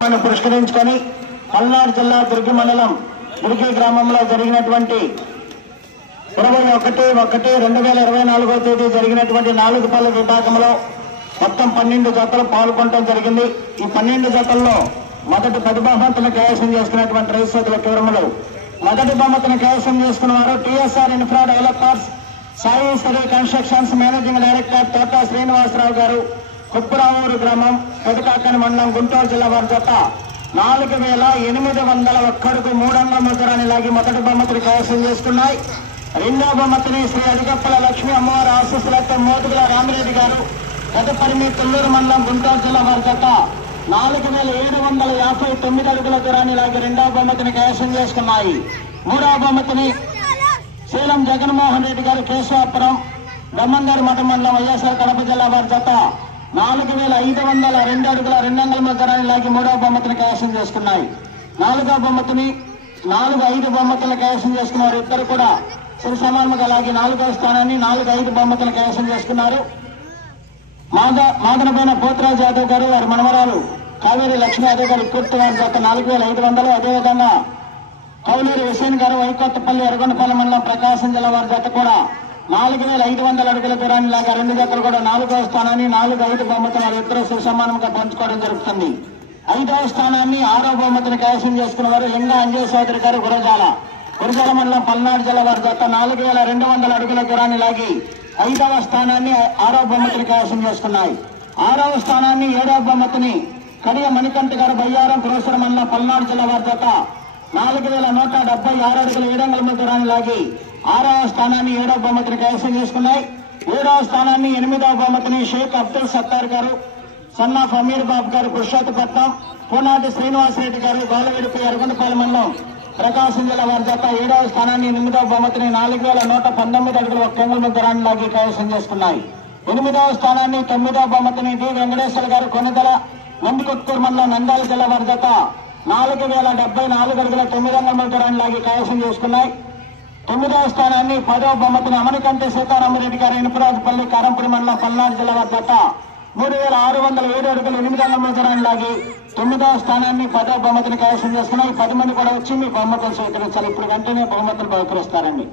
పురస్కరించుకొని పల్నాడు జిల్లా దుర్గి మండలం దుర్గి గ్రామంలో జరిగినటువంటి 21/1/2024 తేదీ జరిగినటువంటి 4 పల్లె విభాగంలో మొత్తం 12 జతలు పాల్గొనడం జరిగింది. ఈ 12 జతల్లో మొదటి 10 బహుమతులను కైవసం చేసుకున్నటువంటి రైతు సోదరుల వివరములు. మొదటి బహుమతిని కైవసం చేసుకున్న వారు TSR infra developers Sai Sari constructions managing director Thota Srinivasarao గారు, కుప్పరావూరు గ్రామం, పెదకాకని మండలం, గుంటూరు జిల్లా వారి జత 4801 3 అంగుళాల దూరాన్ని లాగి మొదటి బహుమతిని కైవసం చేసుకున్నాయి. రెండో బహుమతిని శ్రీ అడిగప్పల లక్ష్మీ అమ్మవారి ఆశీస్సులతో మోదుగుల రామిరెడ్డి గారు, పెద్దపరిమి, కొల్లూరు మండలం, గుంటూరు జిల్లా వారి జత 4759 అడుగుల దూరాన్ని లాగి రెండవ బహుమతిని కైవసం చేసుకున్నాయి. మూడవ బహుమతిని శీలం జగన్మోహన్ రెడ్డి గారు, కేశవాపురం, దమ్మంగారి మఠ మండలం, వైఎస్ఆర్ కడప జిల్లా వారి జత 4502 అడుగుల 2 అంగుళాల దూరాన్ని లాగి మూడవ బహుమతిని కైవసం చేసుకున్నాయి. నాలుగవ బహుమతిని 4-5 బహుమతులు కైవసం చేసుకున్నారు. ఇద్దరు కూడా సరి సమానంగా లాగి 4వ స్థానాన్ని 4-5 బహుమతులు కైవసం చేసుకున్నారు. మాదనపైన పోతరాజు యాదవ్ గారు, వారి మనవరాలు కావేరి లక్ష్మీ యాదవ్ గారు పూర్తి వారి జత 4500. అదేవిధంగా కౌలూరి హుసేన్ గారు, వైకొత్తపల్లి, ఎర్రగొండపల్లి మండలం, ప్రకాశం జిల్లా వారి జత కూడా 4500 అడుగుల దూరాన్ని లాగా 2 జతలు కూడా 4వ స్థానాన్ని 4-5 బహుమతులు వారు ఇద్దరు సమానంగా పంచుకోవడం జరుగుతుంది. 5వ స్థానాన్ని 6వ బహుమతిని కైవసం చేసుకున్న వారు లింగా అంజయ్ చౌదరి గారు, గురజాల మండలం, పల్నాడు జిల్లా వారి జత 4200 అడుగుల దూరాన్ని లాగి 5వ స్థానాన్ని 6వ బహుమతిని కైవసం చేసుకున్నాయి. 6వ స్థానాన్ని 7వ బహుమతిని కడియ మణికంఠ గారు, బయ్యారం, పురసర మండలం, పల్నాడు జిల్లా వారి జత 4176 అడుగుల 7 అంగుళాల దూరాన్ని లాగి 6వ స్థానాన్ని 7వ బహుమతిని కైవసం చేసుకున్నాయి. 7వ స్థానాన్ని 8వ బహుమతిని షేక్ అబ్దుల్ సత్తార్ గారు, సన్నాఫ్ అమీర్ బాబు గారు, పురుషోత్తపట్నం, పూనాటి శ్రీనివాసరెడ్డి గారు, గోలవిడిపి, ఎర్రగొండపల్లి మండలం, ప్రకాశం జిల్లా వారి జత 7వ స్థానాన్ని 8వ బహుమతిని 4119 అడుగుల 1 అంగుళాల దూరాన్ని లాగి కైవసం చేసుకున్నాయి. 8వ స్థానాన్ని 9వ బహుమతిని డి వెంకటేశ్వర గారు, కొనుగల, నందికొట్కూరు మండలం, నంద్యాల జిల్లా వారి జత 4074 అడుగుల 9 అంగుళాల దూరాన్ని లాగి కైవసం చేసుకున్నాయి. 9వ స్థానాన్ని 10వ బహుమతిని అమనికంటి సీతారామరెడ్డి గారు, ఇనుపరాజుపల్లి, కారంపూడి మండలం, పల్నాడు జిల్లా వారి జత 3607 అడుగుల 8 అంగుళాల దూరాన్ని లాగి 9వ స్థానాన్ని 10వ బహుమతిని కైవసం చేసుకున్నాయి. 10 మంది కూడా వచ్చి మీ బహుమతులు స్వీకరించాలి. ఇప్పుడు వెంటనే బహుమతులు బహుకరిస్తారండి.